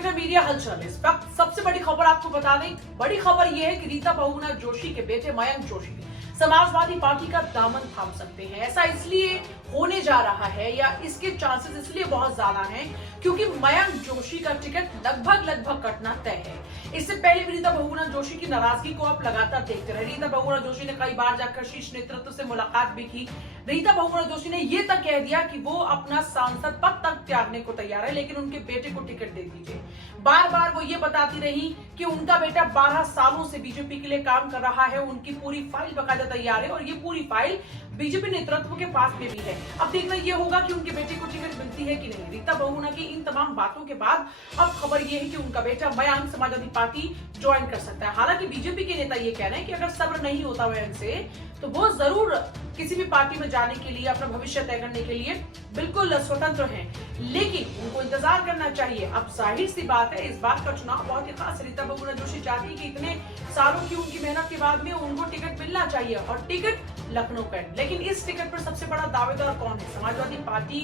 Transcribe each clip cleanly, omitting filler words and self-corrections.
देख रहे मीडिया हलचल। इस वक्त सबसे बड़ी खबर आपको बता दें, बड़ी खबर यह है कि रीता बहुगुणा जोशी के बेटे मयंक जोशी समाजवादी पार्टी का दामन थाम सकते हैं। ऐसा इसलिए होने जा रहा है या इसके चांसेस इसलिए बहुत ज्यादा हैं क्योंकि मयंक जोशी का टिकट लगभग कटना तय है। इससे पहले भी रीता बहुगुणा जोशी की नाराजगी को आप लगातार देखते रहे। रीता बहुगुणा जोशी ने कई बार जाकर शीर्ष नेतृत्व से मुलाकात भी की। रीता बहुगुणा जोशी ने यह तक कह दिया कि वो अपना सांसद पद तक त्यागने को तैयार है, लेकिन उनके बेटे को टिकट दे दीजिए। बार बार वो ये बताती रही कि उनका बेटा 12 सालों से बीजेपी के लिए काम कर रहा है, उनकी पूरी फाइल बकायदा तैयार है और ये पूरी फाइल बीजेपी नेतृत्व के पास में भी है। अब देखना यह होगा कि उनके बेटे को टिकट मिलती है कि नहीं। रीता बहुगुणा की इन तमाम बातों के बाद अब खबर यह है कि उनका बेटा मयंक समाजवादी पार्टी ज्वाइन कर सकता है। हालांकि बीजेपी के नेता ये कह रहे हैं कि अगर सब्र नहीं होता मयंक से तो वो जरूर किसी भी पार्टी में जाने के लिए, अपना भविष्य तय करने के लिए बिल्कुल स्वतंत्र हैं, लेकिन उनको इंतजार करना चाहिए। अब जाहिर सी बात है, इस बार का चुनाव बहुत ही खास। रीता बहुगुणा जोशी चाहती है कि इतने सालों की उनकी मेहनत के बाद में उनको टिकट मिलना चाहिए और टिकट लखनऊ का। लेकिन इस टिकट पर सबसे बड़ा दावेदार कौन है? समाजवादी पार्टी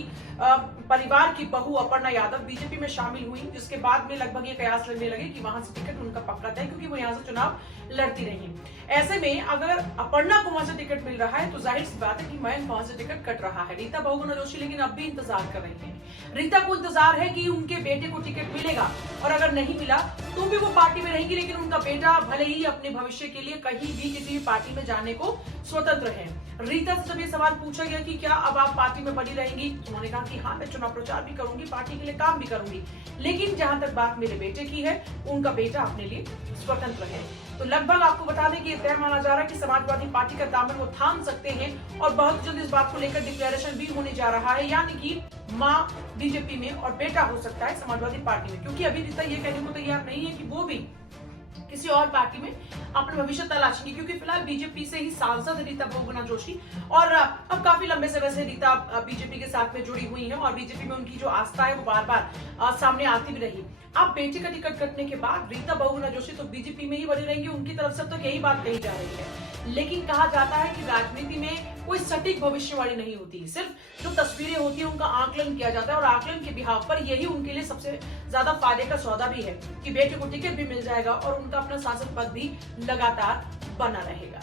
परिवार की बहू अपर्णा यादव बीजेपी में शामिल हुई, जिसके बाद में लगभग ये कयास लगने लगे कि वहां से टिकट उनका पक्का था, क्योंकि वो यहाँ से चुनाव लड़ती रही। ऐसे में अगर अपर्णा को वहां से टिकट मिल रहा है तो जाहिर सी बात है कि मयंक वहां से टिकट कट रहा है। रीता बहुगुणा जोशी लेकिन अब भी इंतजार कर रही है। रीता को इंतजार है कि उनके बेटे को टिकट मिलेगा और अगर नहीं मिला तो भी वो पार्टी में रहेगी, लेकिन उनका बेटा भले ही अपने भविष्य के लिए कहीं भी किसी भी पार्टी में जाने को स्वतंत्र है। रीता से जब ये सवाल पूछा गया कि क्या अब आप पार्टी में बनी रहेंगी, उन्होंने कहा कि हाँ, मैं चुनाव प्रचार भी करूंगी, पार्टी के लिए काम भी करूंगी, लेकिन जहां तक बात मेरे बेटे की है, उनका बेटा अपने लिए स्वतंत्र है। तो लगभग आपको बता दें कि ये तय माना जा रहा है कि समाजवादी पार्टी का दामन वो थाम सकते हैं और बहुत जल्द इस बात को लेकर डिक्लेरेशन भी होने जा रहा है, यानी कि मां बीजेपी में और बेटा हो सकता है समाजवादी पार्टी में। क्योंकि अभी रीता ये कहने को तैयार नहीं है कि वो भी किसी और पार्टी में अपना भविष्य तलाशेंगे, क्योंकि फिलहाल बीजेपी से ही सांसद रीता बहुगुणा जोशी और अब काफी लंबे समय से रीता बीजेपी के साथ में जुड़ी हुई है और बीजेपी में उनकी जो आस्था है वो बार बार सामने आती भी रही। अब बेटे का टिकट कटने के बाद रीता बहुगुणा जोशी तो बीजेपी में ही बनी रहेंगी, उनकी तरफ से तो यही बात कही जा रही है। लेकिन कहा जाता है कि राजनीति में कोई सटीक भविष्यवाणी नहीं होती, सिर्फ जो तस्वीरें होती है उनका आकलन किया जाता है और आकलन के बिहाफ पर यही उनके लिए सबसे ज्यादा फायदे का सौदा भी है कि बेटे को टिकट भी मिल जाएगा और उनका अपना सांसद पद भी लगातार बना रहेगा।